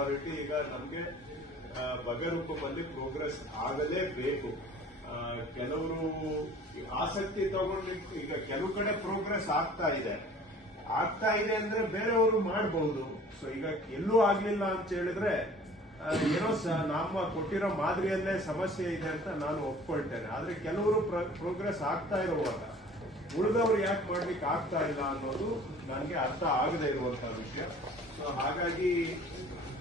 Priority. ಈಗ ನಮ್ಗೆ ಬಗರ್ಹುಕುಮಲ್ಲಿ progress ಆಗಲೇಬೇಕು. ಕೆಲವರು ಆಸಕ್ತಿ ತಗೊಂಡು ಈಗ ಕೆಲವು ಕಡೆ ಪ್ರೋಗ್ರೆಸ್ ಆಗ್ತಾ ಇದೆ ಅಂದ್ರೆ ಬೇರೆಯವರು ಮಾಡಬಹುದು. ಸೊ ಈಗ ಎಲ್ಲೂ ಆಗ್ಲಿಲ್ಲ ಅಂತ ಹೇಳಿದ್ರೆ ಏನೋ ನಮ್ಮ ಕೊಟ್ಟಿರೋ ಮಾದರಿಯಲ್ಲೇ ಸಮಸ್ಯೆ ಇದೆ ಅಂತ ನಾನು ಒಪ್ಕೊಳ್ತೇನೆ. ಆದ್ರೆ ಕೆಲವರು ಪ್ರೋಗ್ರೆಸ್ ಆಗ್ತಾ ಇರುವಾಗ ಉಳಿದವ್ರು ಯಾಕೆ ಮಾಡ್ಲಿಕ್ಕೆ ಆಗ್ತಾ ಇಲ್ಲ ಅನ್ನೋದು ನನಗೆ ಅರ್ಥ ಆಗದೆ ಇರುವಂತಹ ವಿಷಯ. ಸೊ ಹಾಗಾಗಿ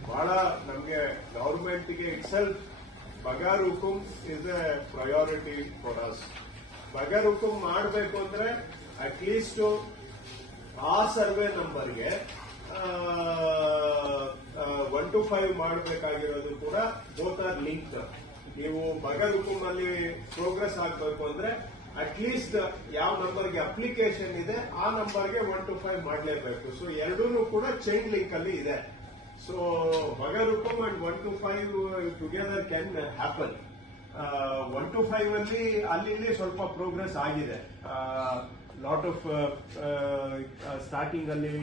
ಬಹಳ ನಮ್ಗೆ ಗವರ್ಮೆಂಟ್ಗೆ ಇಟ್ಸೆಲ್ಫ್ ಬಗರ್ಹುಕುಂ is a priority for us. ಬಗರ್ಹುಕುಂ ಮಾಡಬೇಕು ಅಂದ್ರೆ ಅಟ್ಲೀಸ್ಟ್ ಆ ಸರ್ವೆ ನಂಬರ್ಗೆ 1 to 5 ಮಾಡಬೇಕಾಗಿರೋದು ಕೂಡ ಬೋತ್ ಆರ್ ಲಿಂಕ್. ನೀವು ಬಗರ್ಹುಕುಂ ಅಲ್ಲಿ ಪ್ರೋಗ್ರೆಸ್ ಆಗಬೇಕು ಅಂದ್ರೆ ಅಟ್ಲೀಸ್ಟ್ ಯಾವ ನಂಬರ್ಗೆ ಅಪ್ಲಿಕೇಶನ್ ಇದೆ ಆ ನಂಬರ್ಗೆ 1 to 5 ಮಾಡಲೇಬೇಕು. ಸೊ ಎರಡೂ ಕೂಡ ಚೈನ್ ಲಿಂಕ್ ಅಲ್ಲಿ ಇದೆ. ಸೊ ಬಗರ್ಹುಕುಂ and 1 to 5 together can happen. 1 to 5 ಅಲ್ಲಿ ಅಲ್ಲಿ ಸ್ವಲ್ಪ ಪ್ರೋಗ್ರೆಸ್ ಆಗಿದೆ. ಲಾಟ್ ಆಫ್ ಸ್ಟಾರ್ಟಿಂಗ್ ಅಲ್ಲಿ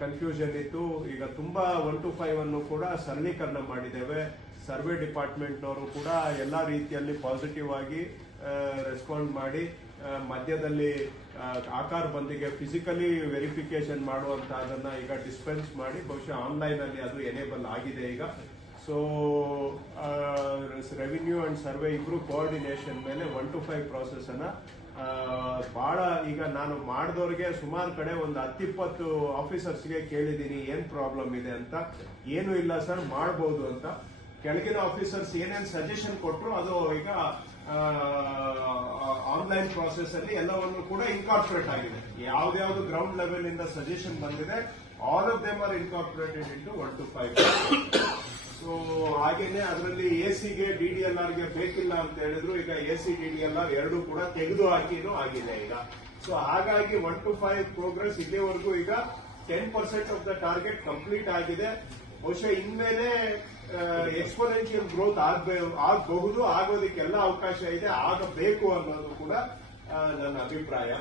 ಕನ್ಫ್ಯೂಷನ್ ಇತ್ತು. ಈಗ ತುಂಬಾ 1 to 5 ಅನ್ನು ಕೂಡ ಸರಳೀಕರಣ ಮಾಡಿದ್ದೇವೆ. ಸರ್ವೆ ಡಿಪಾರ್ಟ್ಮೆಂಟ್ನವರು ಕೂಡ ಎಲ್ಲಾ ರೀತಿಯಲ್ಲಿ ಪಾಸಿಟಿವ್ ಆಗಿ ರೆಸ್ಪಾಂಡ್ ಮಾಡಿ ಮಧ್ಯದಲ್ಲಿ ಆಕಾರ ಬಂದಿಗೆ ಫಿಸಿಕಲಿ ವೆರಿಫಿಕೇಶನ್ ಮಾಡುವಂತಹದನ್ನ ಈಗ ಡಿಸ್ಪೆನ್ಸ್ ಮಾಡಿ ಬಹುಶಃ ಆನ್ಲೈನ್ ಅಲ್ಲಿ ಅದು ಎನೇಬಲ್ ಆಗಿದೆ ಈಗ. ಸೊ ರೆವಿನ್ಯೂ ಅಂಡ್ ಸರ್ವೆ ಇಬ್ರು ಕೋಆರ್ಡಿನೇಷನ್ ಮೇಲೆ 1 to 5 ಪ್ರಾಸೆಸ್ ಅನ್ನ ಬಹಳ ಈಗ ನಾನು ಮಾಡಿದವ್ರಿಗೆ ಸುಮಾರು ಕಡೆ ಒಂದು 10-20 ಆಫೀಸರ್ಸ್ಗೆ ಕೇಳಿದ್ದೀನಿ ಏನ್ ಪ್ರಾಬ್ಲಮ್ ಇದೆ ಅಂತ. ಏನು ಇಲ್ಲ ಸರ್ ಮಾಡಬಹುದು ಅಂತ. ಕೆಳಗಿನ ಆಫೀಸರ್ಸ್ ಏನೇನು ಸಜೆಷನ್ ಕೊಟ್ಟರು ಅದು ಈಗ ಆನ್ಲೈನ್ ಪ್ರಾಸೆಸ್ ಅಲ್ಲಿ ಎಲ್ಲವನ್ನು ಕೂಡ ಇನ್ಕಾರ್ಪೊರೇಟ್ ಆಗಿದೆ. ಯಾವ್ದಾವ್ದು ಗ್ರೌಂಡ್ ಲೆವೆಲ್ ಇಂದ ಸಜೆಷನ್ ಬಂದಿದೆ all of them are incorporated into 1 to 5. So ಹಾಗೇನೆ ಅದರಲ್ಲಿ ಎಸಿಗೆ DDLR ಗೆ ಬೇಕಿಲ್ಲ ಅಂತ ಹೇಳಿದ್ರು. ಈಗ AC DDLR ಎರಡೂ ಕೂಡ ತೆಗೆದು ಹಾಕಿನೂ ಆಗಿದೆ ಈಗ. ಸೊ ಹಾಗಾಗಿ 1 to 5 ಪ್ರೋಗ್ರೆಸ್ ಇಲ್ಲಿವರೆಗೂ ಈಗ 10% ಆಫ್ ದ ಟಾರ್ಗೆಟ್ ಕಂಪ್ಲೀಟ್ ಆಗಿದೆ. ಬಹುಶಃ ಇನ್ಮೇಲೆ ಎಕ್ಸ್ಪೋನೆನ್ಷಿಯಲ್ ಗ್ರೋತ್ ಆಗಬಹುದು, ಆಗೋದಕ್ಕೆಲ್ಲ ಅವಕಾಶ ಇದೆ, ಆಗಬೇಕು ಅನ್ನೋದು ಕೂಡ ನನ್ನ ಅಭಿಪ್ರಾಯ.